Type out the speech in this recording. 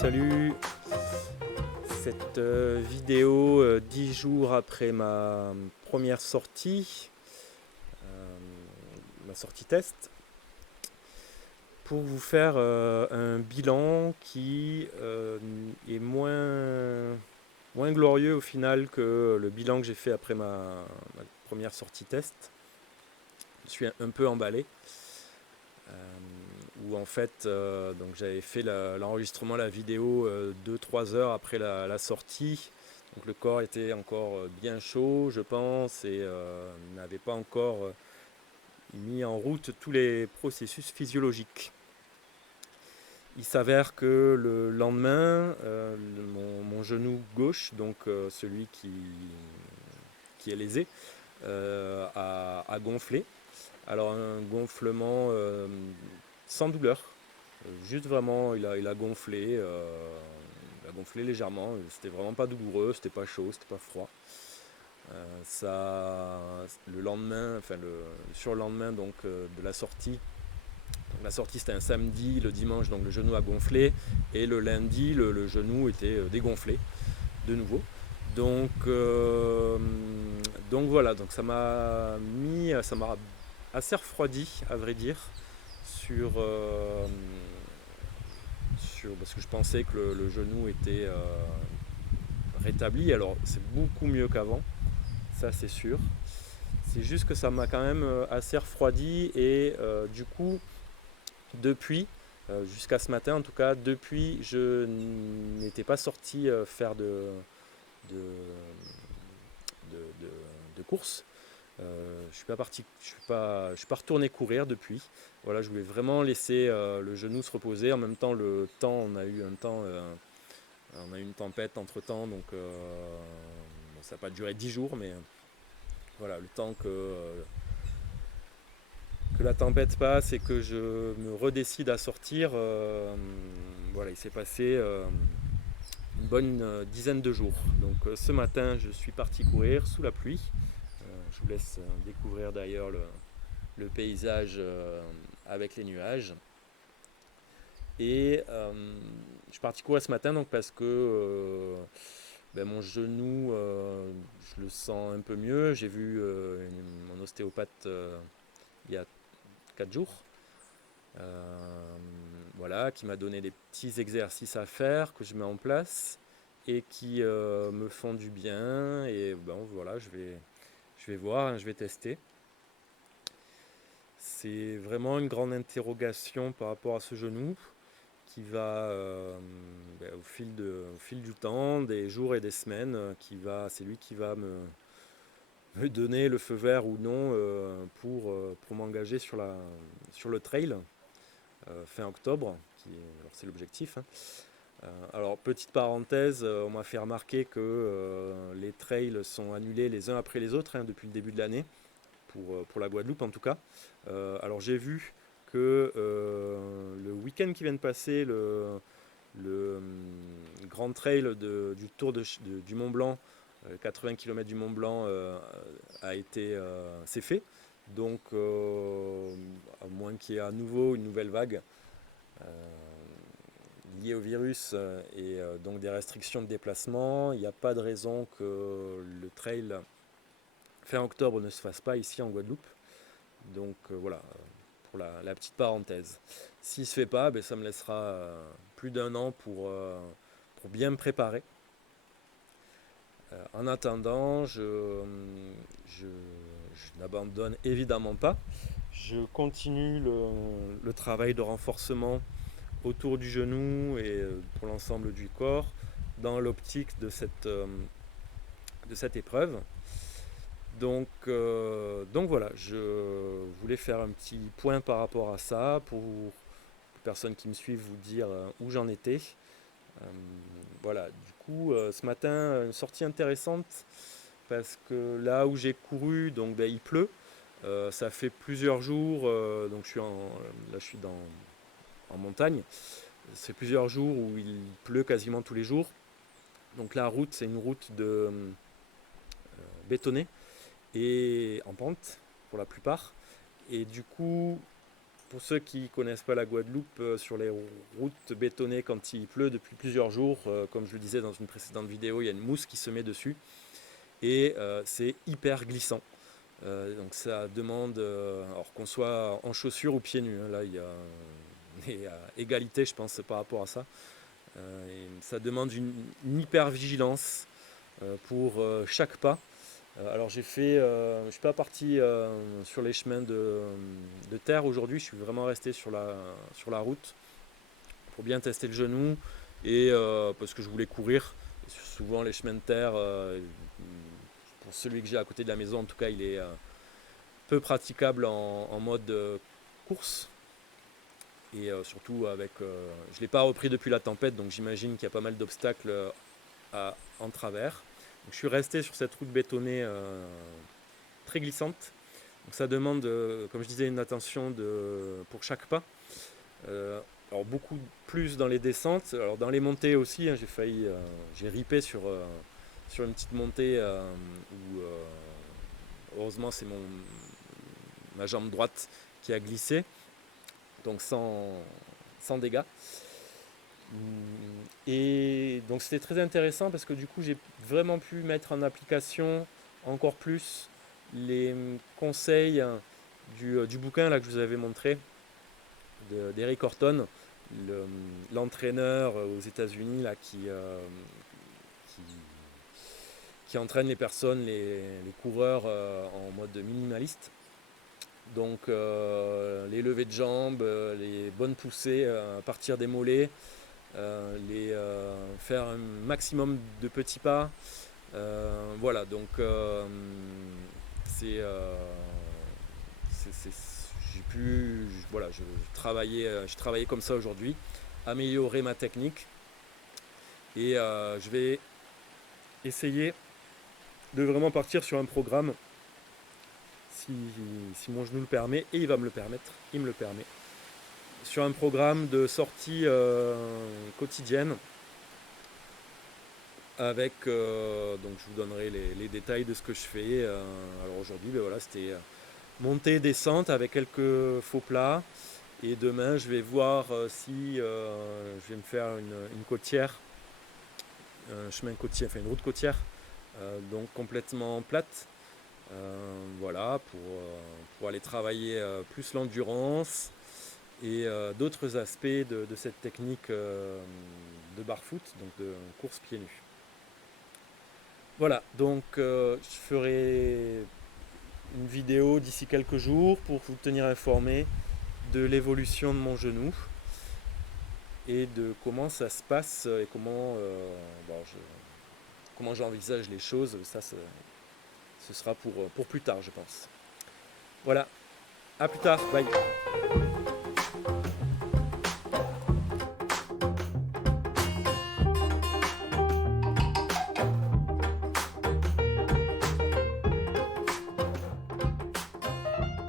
salut. Cette vidéo 10 jours après ma première sortie, ma sortie test, pour vous faire un bilan qui est moins glorieux au final que le bilan que j'ai fait après ma première sortie test. Je suis un peu emballé. Où en fait donc j'avais fait l'enregistrement, la vidéo 2-3 heures après la sortie. Donc le corps était encore bien chaud, je pense, et n'avait pas encore mis en route tous les processus physiologiques. Il s'avère que le lendemain, mon genou gauche, donc celui qui est lésé, a gonflé. Alors un gonflement sans douleur. Juste vraiment, il a gonflé légèrement. C'était vraiment pas douloureux, c'était pas chaud, c'était pas froid. Le lendemain, enfin le surlendemain donc de la sortie. Donc, la sortie c'était un samedi, le dimanche donc le genou a gonflé et le lundi le genou était dégonflé de nouveau. Donc, donc voilà, donc ça m'a assez refroidi à vrai dire parce que je pensais que le genou était rétabli. Alors c'est beaucoup mieux qu'avant, ça c'est sûr. C'est juste que ça m'a quand même assez refroidi et du coup depuis, jusqu'à ce matin en tout cas, depuis je n'étais pas sorti faire de, de, de, de course. Je suis pas parti, je suis pas retourné courir depuis. Voilà, je voulais vraiment laisser le genou se reposer. En même temps, le temps, on a eu une tempête entre temps, donc bon, ça n'a pas duré 10 jours, mais voilà, le temps que la tempête passe et que je me redécide à sortir, voilà, il s'est passé une bonne dizaine de jours. Donc ce matin, je suis parti courir sous la pluie. Je vous laisse découvrir d'ailleurs le paysage avec les nuages. Et je suis parti courir ce matin donc parce que mon genou, je le sens un peu mieux. J'ai vu mon ostéopathe il y a 4 jours. Voilà, qui m'a donné des petits exercices à faire que je mets en place et qui me font du bien. Et bon, voilà, je vais voir, hein, je vais tester. C'est vraiment une grande interrogation par rapport à ce genou qui va au fil du temps, des jours et des semaines, c'est lui qui va me donner le feu vert ou non pour m'engager sur le trail fin octobre, alors c'est l'objectif, hein. Alors petite parenthèse, on m'a fait remarquer que les trails sont annulés les uns après les autres, hein, depuis le début de l'année, pour la Guadeloupe en tout cas. Alors j'ai vu que le week-end qui vient de passer, le grand trail du Tour du Mont Blanc, 80 km du Mont Blanc, s'est fait. Donc, à moins qu'il y ait à nouveau une nouvelle vague liée au virus et donc des restrictions de déplacement, il n'y a pas de raison que le trail fin octobre ne se fasse pas ici en Guadeloupe. Donc voilà, pour la petite parenthèse. S'il ne se fait pas, ça me laissera plus d'un an pour bien me préparer. En attendant, je n'abandonne évidemment pas. Je continue le travail de renforcement autour du genou et pour l'ensemble du corps dans l'optique de cette épreuve. Donc voilà, je voulais faire un petit point par rapport à ça pour les personnes qui me suivent vous dire où j'en étais. Voilà, du coup, ce matin, une sortie intéressante parce que là où j'ai couru, donc il pleut. Ça fait plusieurs jours, donc là je suis en montagne. C'est plusieurs jours où il pleut quasiment tous les jours. Donc la route, c'est une route bétonnée et en pente pour la plupart. Et du coup, pour ceux qui ne connaissent pas la Guadeloupe, sur les routes bétonnées quand il pleut depuis plusieurs jours, comme je le disais dans une précédente vidéo, il y a une mousse qui se met dessus et c'est hyper glissant. Donc ça demande, alors qu'on soit en chaussures ou pieds nus, hein, là il y a égalité je pense par rapport à ça. Et ça demande une hyper vigilance pour chaque pas. Alors je suis pas parti sur les chemins de terre aujourd'hui, je suis vraiment resté sur la route pour bien tester le genou et parce que je voulais courir. Et souvent les chemins de terre, pour celui que j'ai à côté de la maison en tout cas, il est peu praticable en mode course. Et surtout je ne l'ai pas repris depuis la tempête, donc j'imagine qu'il y a pas mal d'obstacles en travers. Donc je suis resté sur cette route bétonnée très glissante. Donc ça demande, comme je disais, une attention pour chaque pas. Alors beaucoup plus dans les descentes. Alors dans les montées aussi, hein, j'ai ripé sur une petite montée où heureusement c'est ma jambe droite qui a glissé, donc sans dégâts. Et donc c'était très intéressant parce que du coup j'ai vraiment pu mettre en application encore plus les conseils du bouquin là, que je vous avais montré d'Eric Horton, l'entraîneur aux États-Unis là, qui, qui entraîne les personnes, les coureurs en mode minimaliste. Donc les levées de jambes, les bonnes poussées à partir des mollets, faire un maximum de petits pas. Voilà, donc c'est, j'ai pu, voilà, je travaillais comme ça aujourd'hui, améliorer ma technique et je vais essayer de vraiment partir sur un programme si, si mon genou le permet, et il va me le permettre, il me le permet, sur un programme de sortie quotidienne avec, donc je vous donnerai les détails de ce que je fais. Alors aujourd'hui, ben voilà, c'était montée, descente avec quelques faux plats. Et demain, je vais voir si je vais me faire une côtière, un chemin côtier, enfin une route côtière, donc complètement plate. Voilà, pour aller travailler plus l'endurance et d'autres aspects de cette technique de barfoot, donc de course pieds nus. Voilà, donc je ferai une vidéo d'ici quelques jours pour vous tenir informé de l'évolution de mon genou et de comment ça se passe et comment j'envisage les choses. Ça, ce sera pour plus tard, je pense. Voilà, à plus tard, bye.